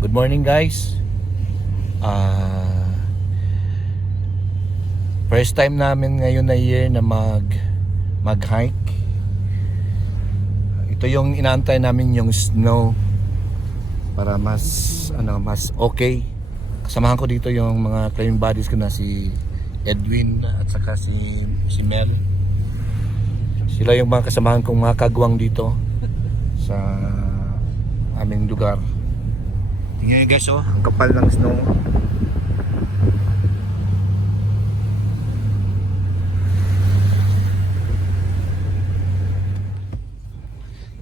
Good morning guys. First time namin ngayon na year na mag-hike. Ito yung inaantay namin, yung snow, para mas okay. Kasamahan ko dito yung mga climbing buddies ko na si Edwin at saka si Mel. Sila yung mga kasamahan kong mga kagwang dito sa aming lugar. Tingnan nyo guys, oh, ang kapal ng snow.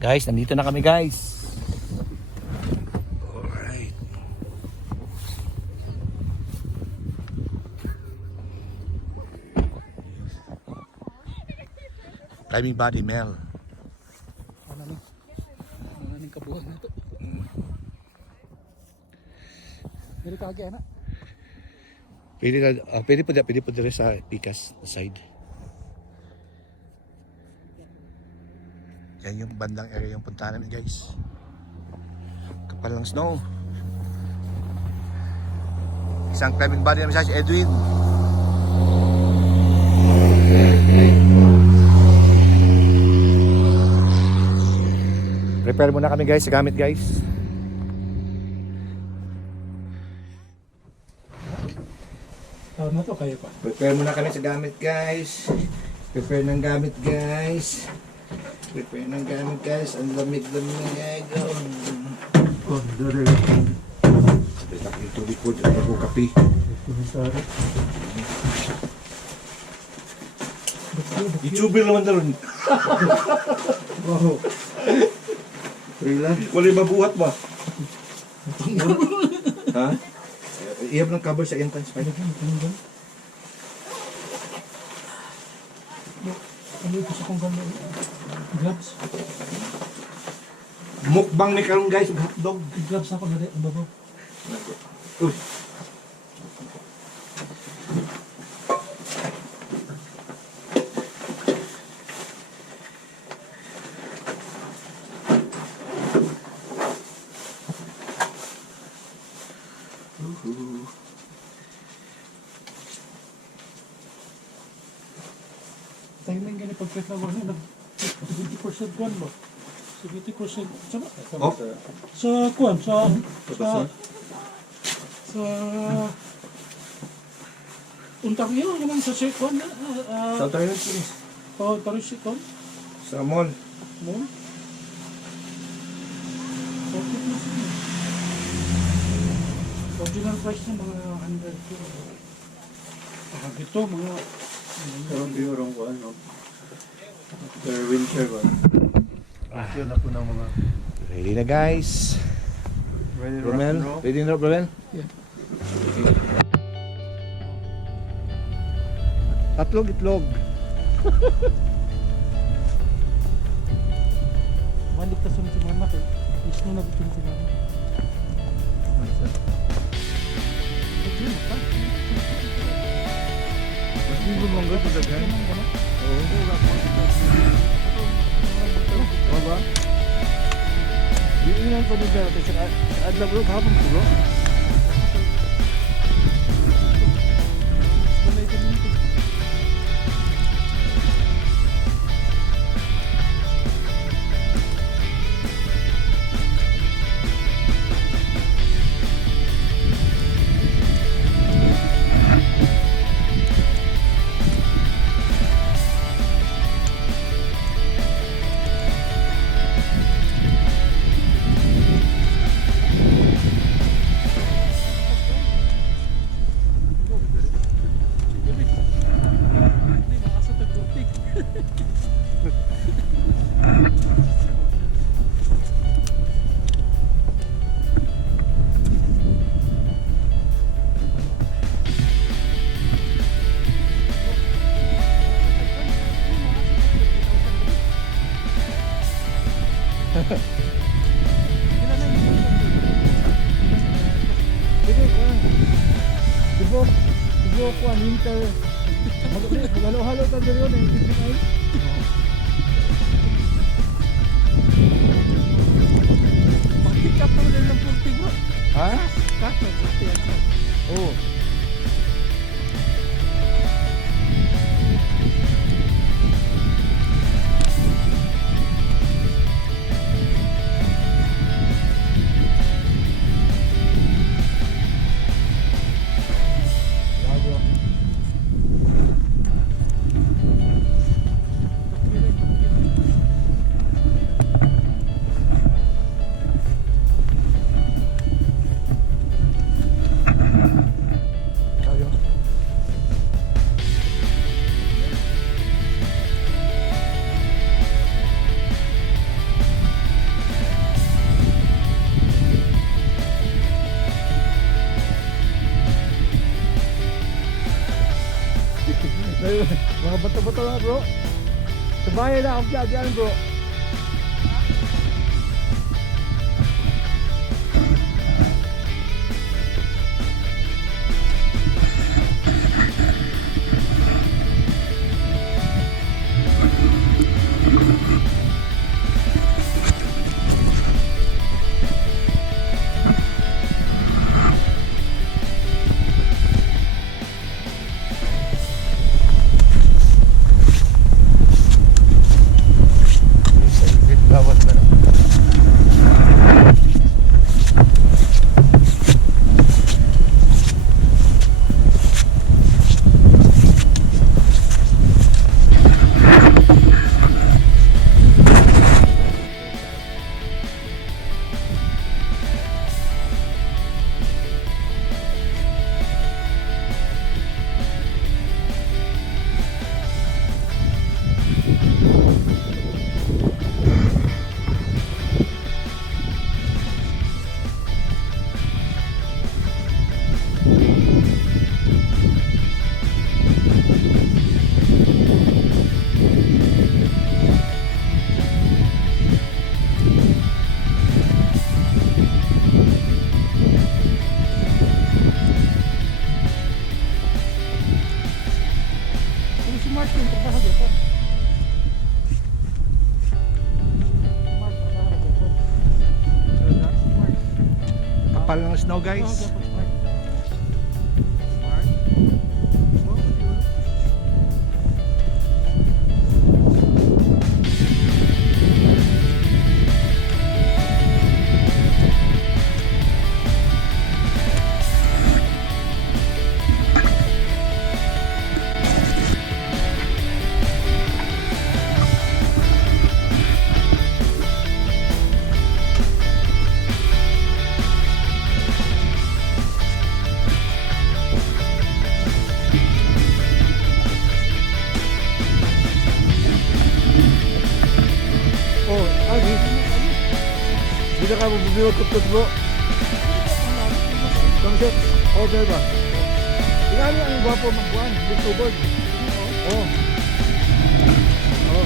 Guys, nandito na kami guys. Alright. Climbing buddy Mel. Ano kabuhan na ito? Pero kagaya na. Pwede po dire sa Picas side. Yan yung bandang area yung punta namin guys. Kapal ng snow. Isang climbing buddy namin siya, si Edwin. Prepare muna kami guys sa gamit guys. Tawag na to, kayo pa. Prepare muna kami sa gamit guys. Prepare ng gamit guys. Prepare ng gamit guys. Ang lamig-lamig. Oh, dali. Betak yung tubig po. Ako kape. YouTuber naman na rin. Wow. Wala yung mabuhat ba? Ha? Ihap ng cover sa entrance pa. Ano ito sa kong ganda? Gloves. Mukbang ni karong guys, hotdog. Gloves ako na rin, ang babaw. Uy. Timing gani pag-prep na wala, 70% kwan ba? 70% sama? Oh? Sa kwan, sa untang iyo, naman sa shake kwan na. Sa tayo please. Oh, tayo shake kwan. Sa mall. Mo? 40 plus yun. Original price na mga 100 kilo. Ito mga Pero biyurong ko ano. After winter ba? Yun na po ng mga Ready na guys. ready to rock Romel, and roll. ready na Romel? Yeah. Tatlong itlog. balik ta sunod sa mga mat eh. Isno na bitin sila. Mas hindi mo mangga sa daghan. Oo ba? Hindi lang pa din dati sa adlaw bro, hapon ko bro. Pwede ka. Dibo ko ang winter. Halo-halo ta dito yun eh. Pick up naman ng 40 bro. Ha? motor nga bro. Sabay na ako dyan bro. Bawat na. Ano si Mark yung trabaho dito? Mark, trabaho dito. Si Mark. Kapal ng snow guys. Trabaho dito, Mark. Oh, Agi. Bisa kamu bubiro tutut bro. Konsep order ba? Tingnan niyo ang gwapo magbuhan, YouTuber. Oh. Oh.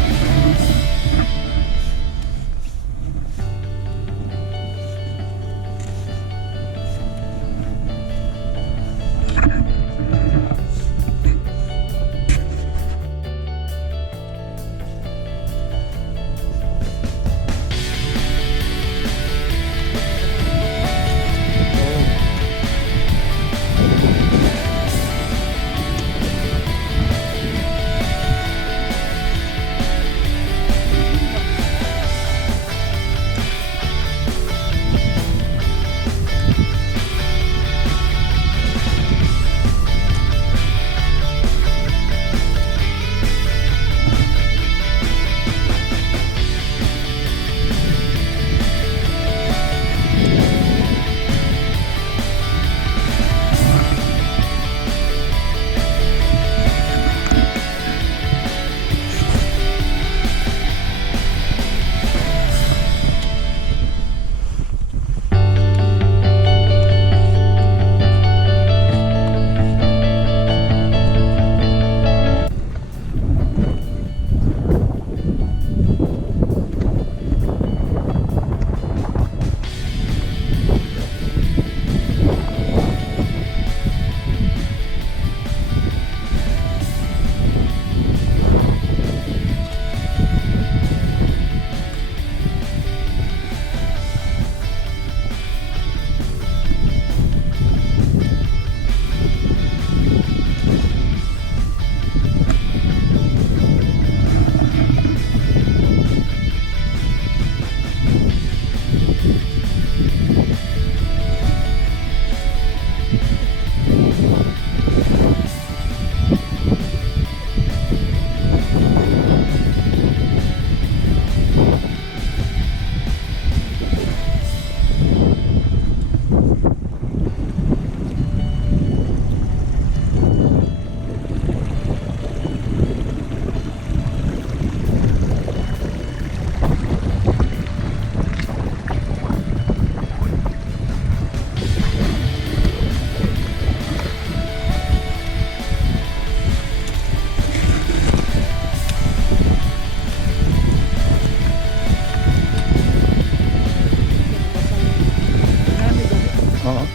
Oo.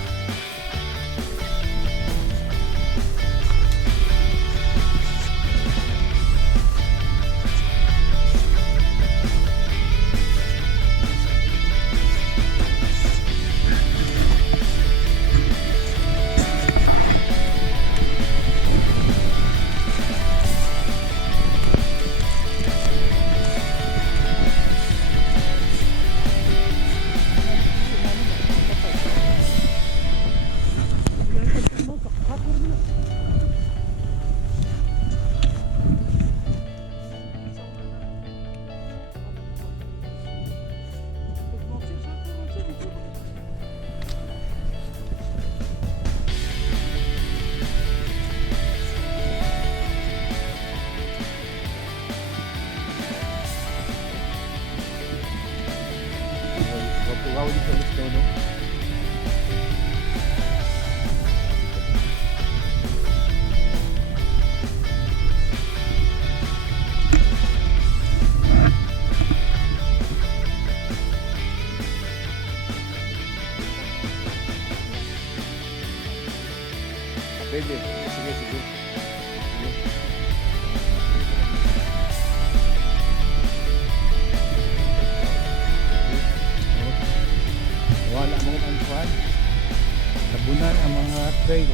Wow, dito ulit daw, no? Pwede. Sige, sige. Wala mga antuan. Tabunan ang mga trail.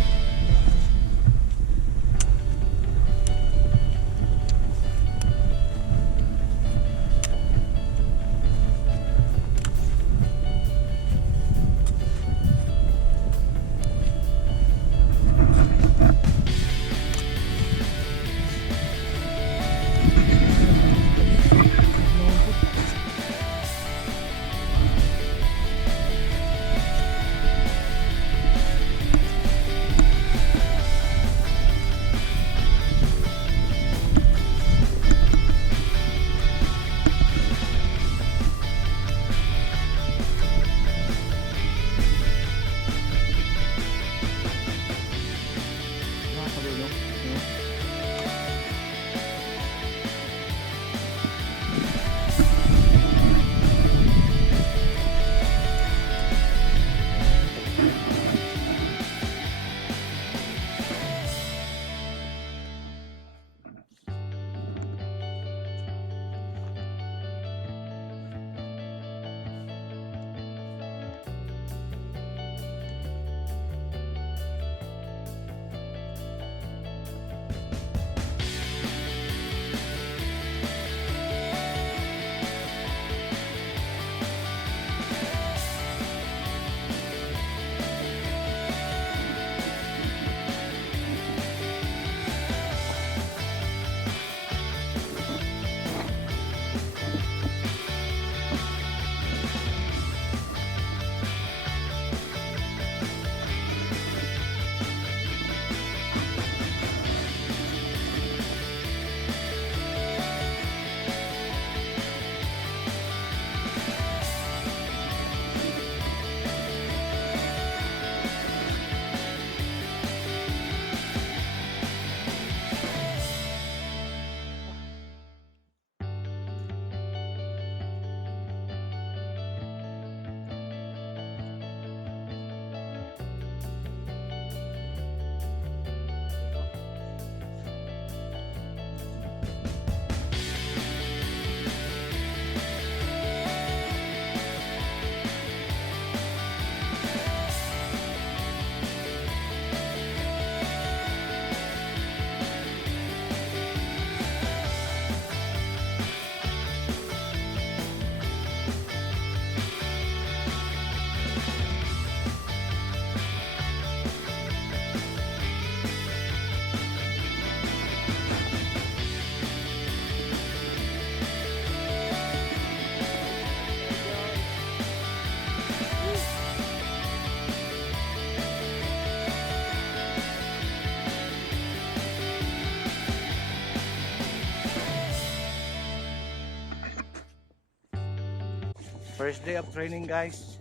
First day of training, guys.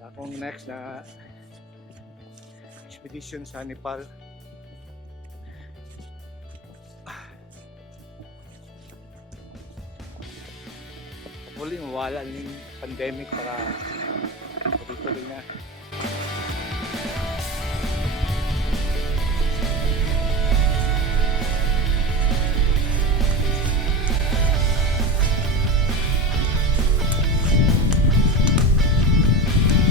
Akong next na expedition sa Nepal. Hopefully mawala yung pandemic para tuloy-tuloy na.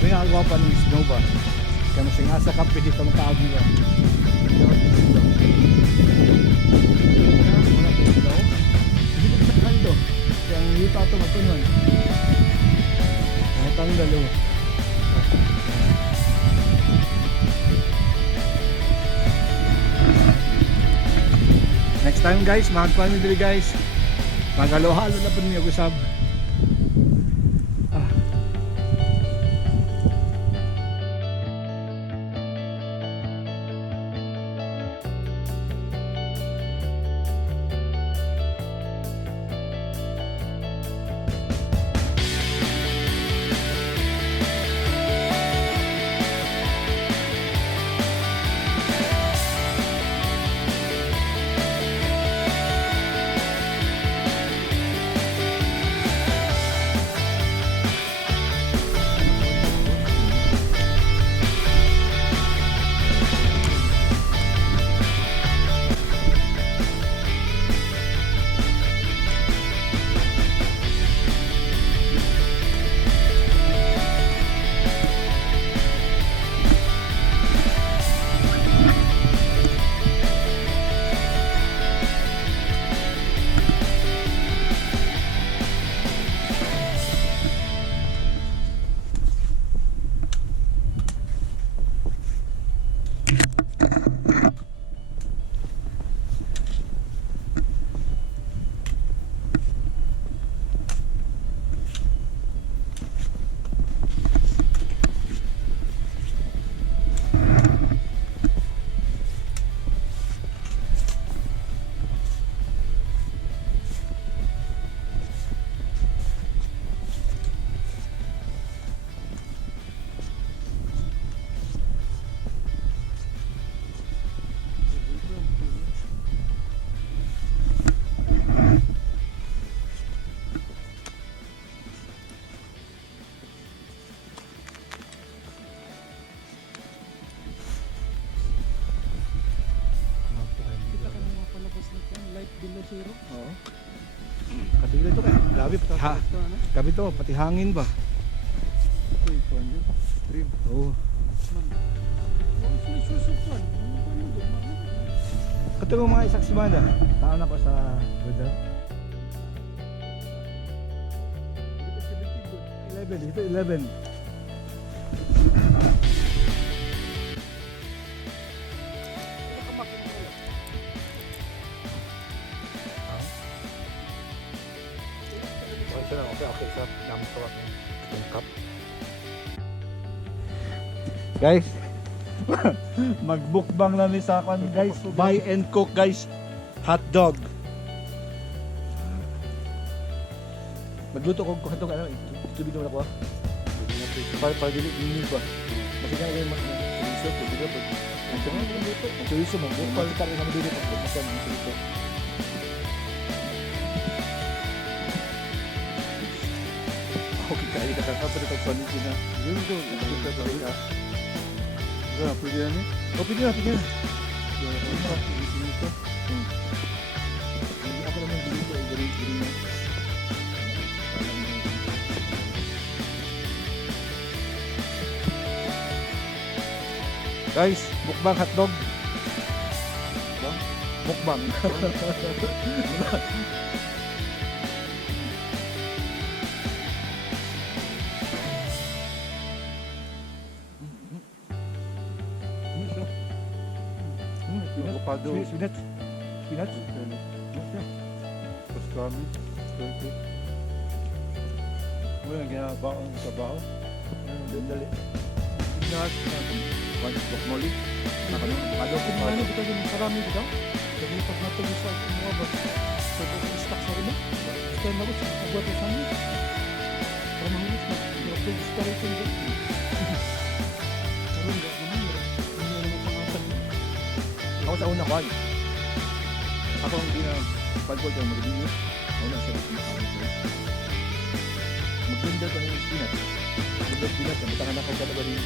nga agaw pa ng snow ba? Kaya masingasa ka pwede ka makaagi ba? Wala pa yung daw. Hindi ko sa kanto. Kaya ang yuta ito magkunan. Natanggal o. Next time guys, magkuhan mo dili guys. Magalo-halo na po niyo kusab. Zero. Oo. Katigil ito kaya. Grabe pati ha. Gabi to, pati hangin ba? Ito yung kuhan yun. Stream. Oo. May susunod. Katulong mga isang simana. Taon ako sa weather. Ito 11. Okay, sa dami ko yung cup. Guys, magbukbang na ni sa akin guys. Buy and cook guys. Hot dog. Magluto ko hotdog ano, tubig naman ako. Para dili ini ba. Kasi nga yung chorizo, pwede ka pag ang chorizo mo, para tayo naman dili pag makan ng chorizo. Okay, kaya ka kakapit ito sa nito na. Yun doon. Ito sa ika. Pwede yan eh. O, pwede na, pwede na. Ito. Ako naman dito, gari na. Guys, mukbang hotdog. Mukbang. Avocado. Spinach. Spinach. Pastrami. Turkey. Wala ginagawa ang trabaho. Dali. Spinach. Guacamole. Avocado. Ano kita yung karami kita? Jadi pag natuloy sa mga ba? So ito ang stock sa rin. Stand na ko sa agwat sa amin. Para mahulis na. Pero gusto rin ito. Pero hindi naman. Hindi naman pangatag. Ako sa una ko ay. Ako ang hindi na pag-gold ang mag-ibig. Ako na sa bitna sa amin. Mag-blender ko na yung spinach. Mag-blender spinach. Ang bitangan ako talaga rin.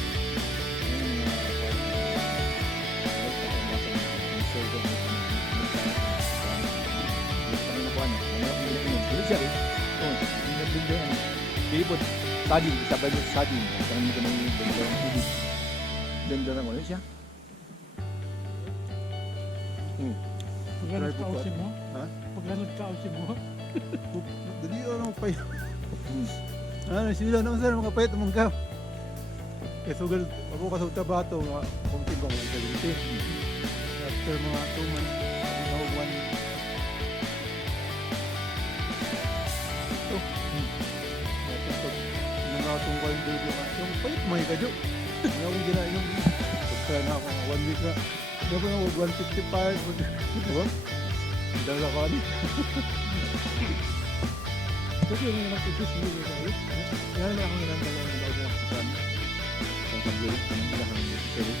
Siya rin. Oh, hindi na blender ano. Pilipot. Saging, sabay mo saging. Tangan mo ko ng Ganda ng ano siya. Paglanod ka Drive si mo. Ha? Paglanod ka si mo. Dali ano pa yun. Ano sila naman sir mga payat mong ka. Kaya sugal ako ka sa tabato mga konti ba mga salite. After mga 2 months, ako na 1. Ito. Pag mga tungkol yung payat mga kadyo. Ano akong ginainom. Pagka na ako 1 week na. Hindi ako na 155. Diba? Ang dala ko ano. Kasi yung nag-produce mo yung tayo. Kaya na akong ginandala ng bago na sa kan. Sa pagbulit ng ilahang siri.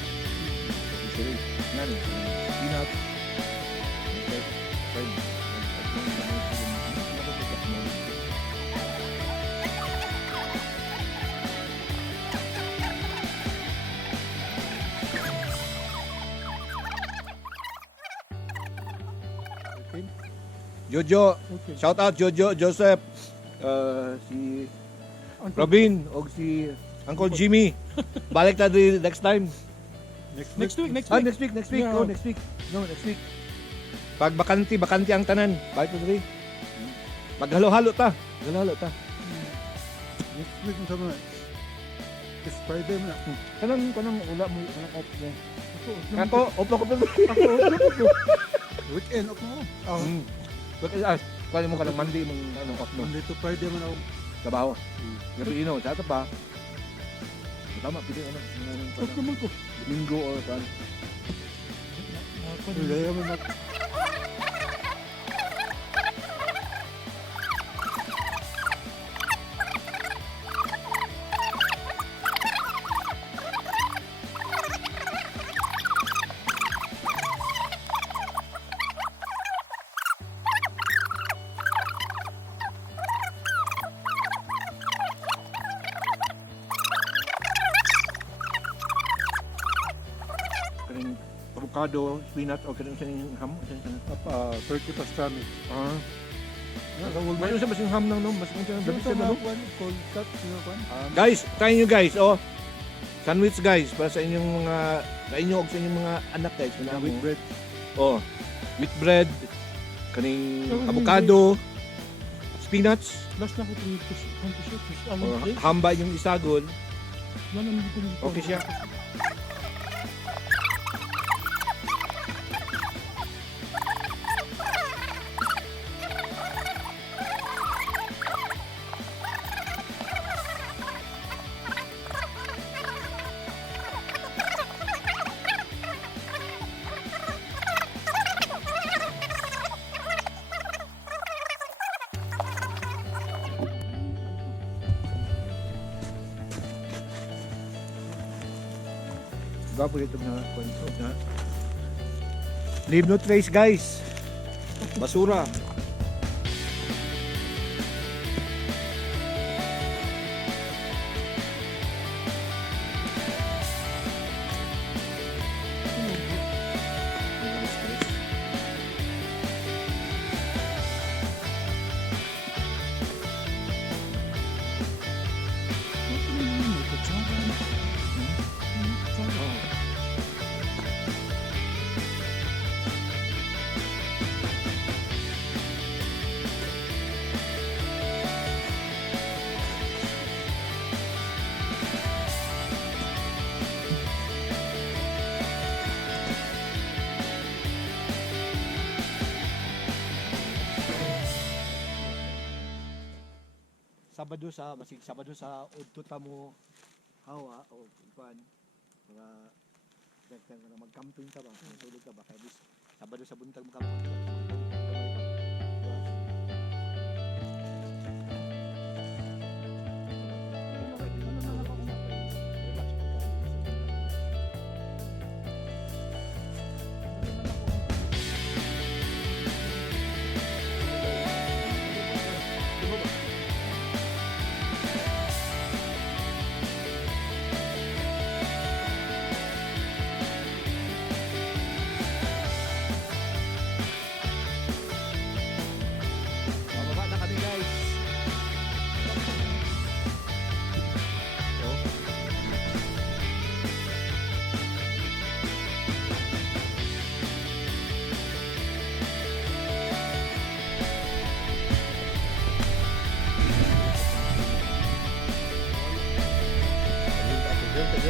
Siri. Yan. Peanut. Okay. Fried. Jojo, Okay. shout out Jojo, Joseph, si Robin, o si Uncle Jimmy. Balik tayo next time. Next week. Next week. Yeah. No, next week. Pag bakanti ang tanan. Balik tayo dito. Maghalo-halo ta. Next week mo sa mga. It's Friday mo na. Kanang ula mo, kanang off mo. Ako. Ako, off ako. Weekend, ako mo. Kaya mo kanang Monday mong anong off mo. Monday to Friday mo na ako. Trabaho. Gabi ino, sa pa. Tama, pili ano. Huwag naman ko. Linggo or kan. Kaya mo na. Kaning avocado, spinach, o kaning ham. 30 pastrami. Ah. Nakawag Mayroon siya basing ham lang no, basing siya. Sabi sa no? mga cold cut, sino kwan? Guys, try nyo guys, oh. Sandwich guys, para sa inyong mga, sa inyo o sa inyong mga anak guys. Kung With bread. Oh, wheat bread, kaning Pero avocado, spinach, Last na ko itong shoot. or hamba yung isagol. Yan ang dito dito. Okay siya. Gapo ito na kwento na. Leave no trace guys. Basura. Sabado sa udto ta mo hawa o kuan para mag-camping ka ba, tulog ka ba kaya bis Sabado sa buntag mo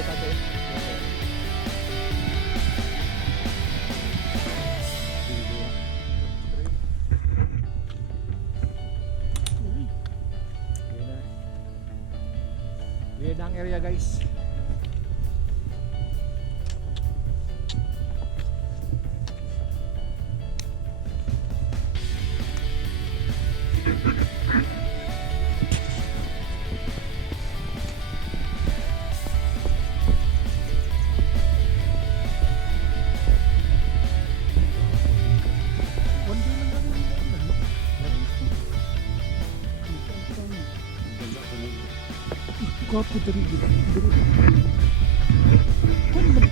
tate. Weird ang area guys. One day lang kami nila. Kapo dari gitu. Kan bener.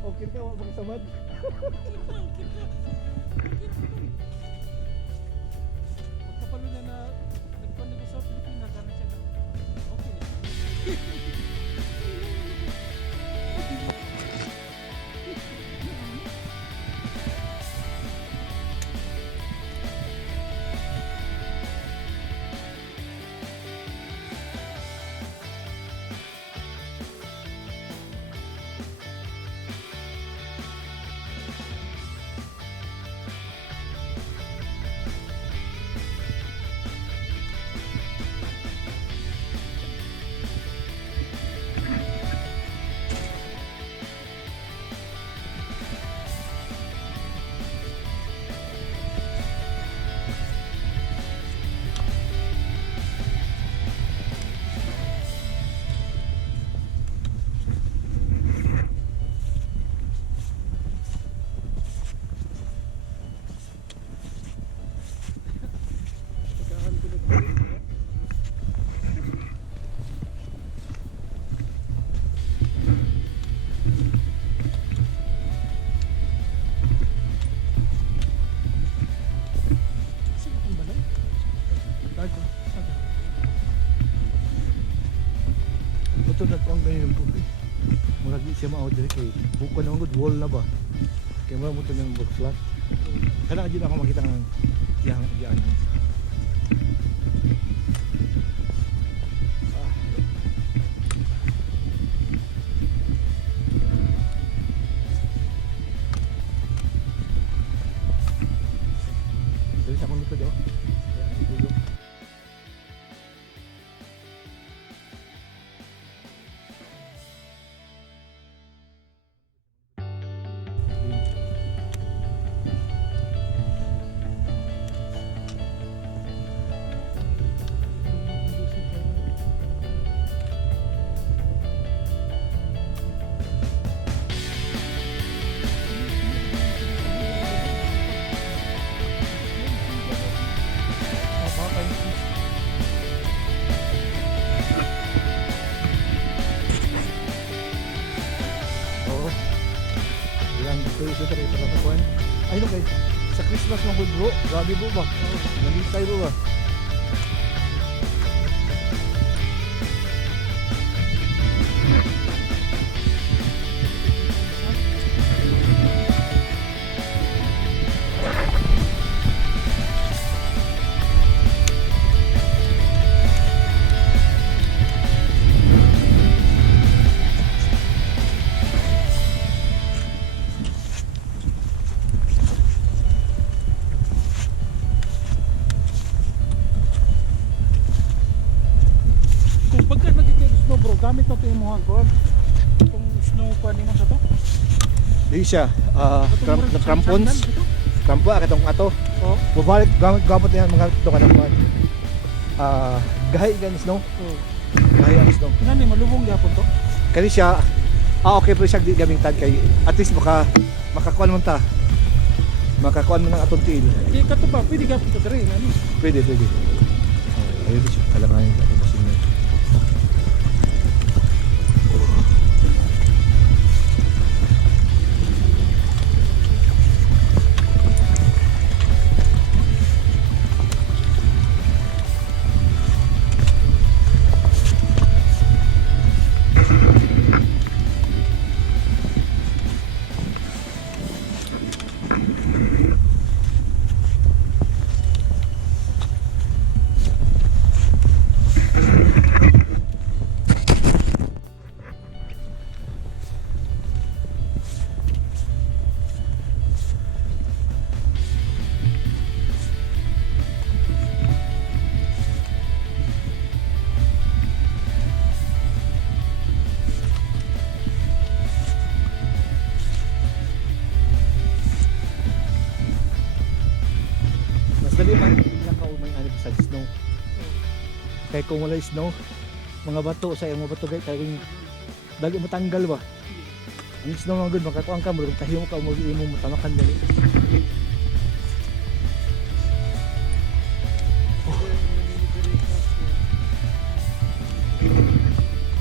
Okay ka, wag magsamad. Pagkapalo niya na nagpanilo sa Pilipinas, ano siya na, okay na. Ito nagkuang ganyan po. Murag di siya mao diri kay buko na good wall na ba. Kay mura mo to nang box flat. Kana gid ako makita ng yang diyan. Dili sa akong lupad oh. Kaya ang tulong. Oo. Ilang dito yung siyempre para sa kuwan. Ay no guys, sa Christmas ng bro, grabe bro ba? Nalitay bro ba? Kung pagka nagkikita bro, gamit na ito yung mga kuwan. Kung snow pa ni mo sa to. Di siya, Katong murag crampons. sandal ito. Krampo katong ato. Oo. Bubalik gamot yan mga ito kanang kuwan. Gahi ganis no? Oo. Gahi ganis no? Nani malubong gyapon to. Kani siya okay pero siya di gaming tad kay at least makakuan man ta. Makakuan man ang atong tiil. Di kato ba pwede gyapon to diri nani. Pwede. Ayun siya, kalanganin sa ating masin. Kaya kung wala snow, mga bato sa mga bato guys, kaya dali matanggal ba. Ang snow mga good, makakuang ka mo, tahiyo ka mo, mo matamakan dali.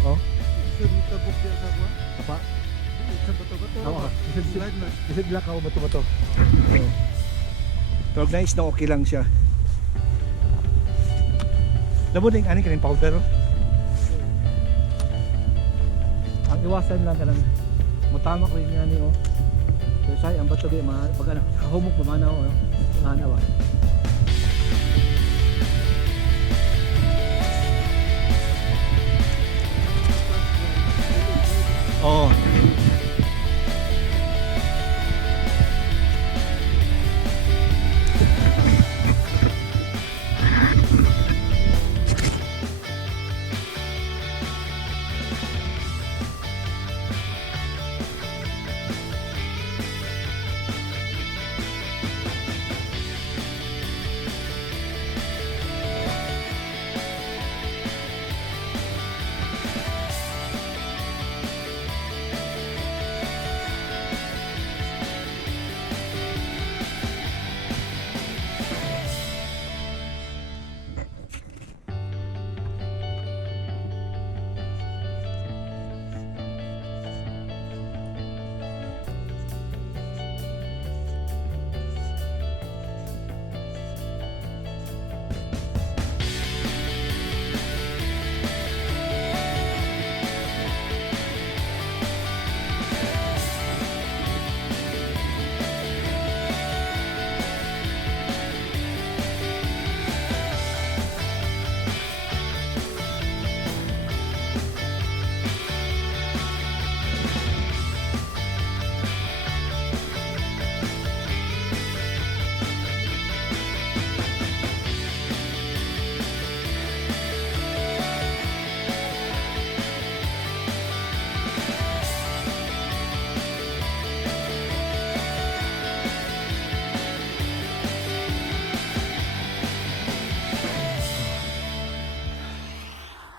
Oh, Tabok dia sa kuha. apa? Sa bato-bato. Oo, Slide na. isip lang ako bato-bato. Oh. Pero na snow okay lang siya. Labo din ani kaning powder. Ang iwasan lang kanang mutama ko yung ani oh. So say ang bato di pag ano, humok pamanaw oh. Ana ba? Oh.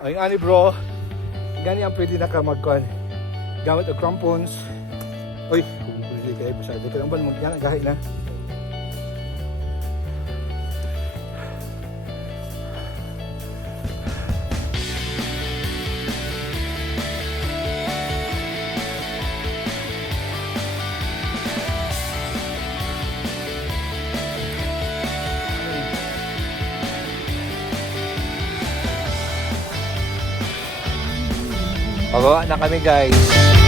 Ay ani bro, gani ang pwede na ka magkuhan gamit ang crampons. Uy, kung pwede kayo pasado ka lang ba magyan gahi na. Pagawa na kami guys.